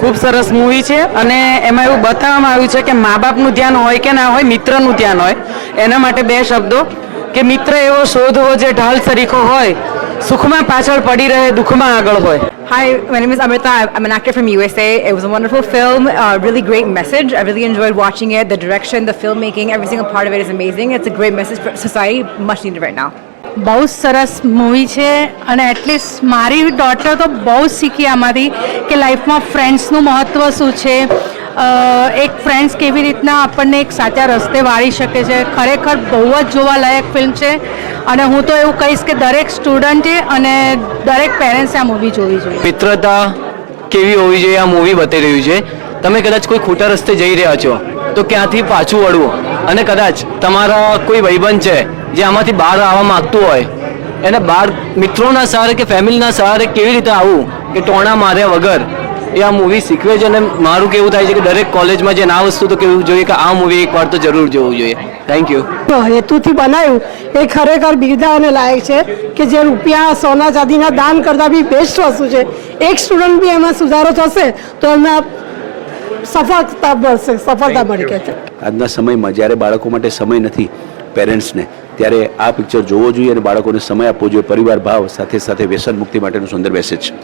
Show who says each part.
Speaker 1: ખૂબ સરસ મૂવી છે અને એમાં એવું બતાવવામાં આવ્યું છે કે મા બાપનું ધ્યાન હોય કે ના હોય મિત્રનું ધ્યાન હોય એના માટે બે શબ્દો કે મિત્ર એવો શોધવો જે ઢાલ સરીખો હોય સુખમાં પાછળ પડી રહે દુઃખમાં આગળ હોય
Speaker 2: Hi, my name is Amrita. I'm an actor from USA. It was a wonderful film, a really great message. I really enjoyed watching it. The direction, the filmmaking, every single part of it is amazing. It's a great message for society, much needed right now.
Speaker 3: બહુ સરસ movie છે અને at least મારી daughter તો બહુ શીખી આમાંથી કે લાઈફમાં ફ્રેન્ડ્સનું મહત્ત્વ શું છે. એક ફ્રેન્ડ્સ કેવી રીતના આપણને એક સાચા રસ્તે વાળી શકે છે. ખરેખર બહુ જ જોવાલાયક ફિલ્મ છે અને હું તો એવું કહીશ કે દરેક સ્ટુડન્ટે અને દરેક પેરેન્ટ્સે આ મૂવી જોવી જોઈએ.
Speaker 4: મિત્રતા કેવી હોવી જોઈએ? આ મૂવી બતાવી રહ્યું છે. તમે કદાચ કોઈ ખોટા રસ્તે જઈ રહ્યા છો, તો ક્યાંથી પાછું વળવું? અને કદાચ તમારા કોઈ ભાઈબંધ છે જે આમાંથી બહાર આવવા માંગતું હોય, એને બહાર મિત્રોના સહારે કે ફેમિલીના સહારે કેવી રીતે આવવું કે ટોણા માર્યા વગર એ આ મૂવી શીખવે છે? અને મારું કેવું થાય છે કે દરેક કોલેજમાં જે ના વસ્તુ તો કેવું જોઈએ કે આ મૂવી એકવાર તો જરૂર જોવું જોઈએ. થેન્ક યુ
Speaker 5: હેતુથી બનાવ્યું એ ખરેખર બિરદાવને લાયક છે કે જે રૂપિયા સોના ચાંદીના દાન કરતાં બી બેસ્ટ વસ્તુ છે. એક સ્ટુડન્ટ બી એમાં સુધારો થશે તો એમને સફળતા મળશે સફળતા મળી કે છે.
Speaker 6: આજના સમયમાં જ્યારે બાળકો માટે સમય નથી પેરેન્ટ્સને ત્યારે આ પિક્ચર જોવો જોઈએ અને બાળકોને સમય આપવો જોઈએ. પરિવાર ભાવ સાથે સાથે વ્યસન મુક્તિ માટેનું સુંદર મેસેજ છે